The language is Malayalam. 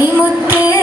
മണിമുത്ത്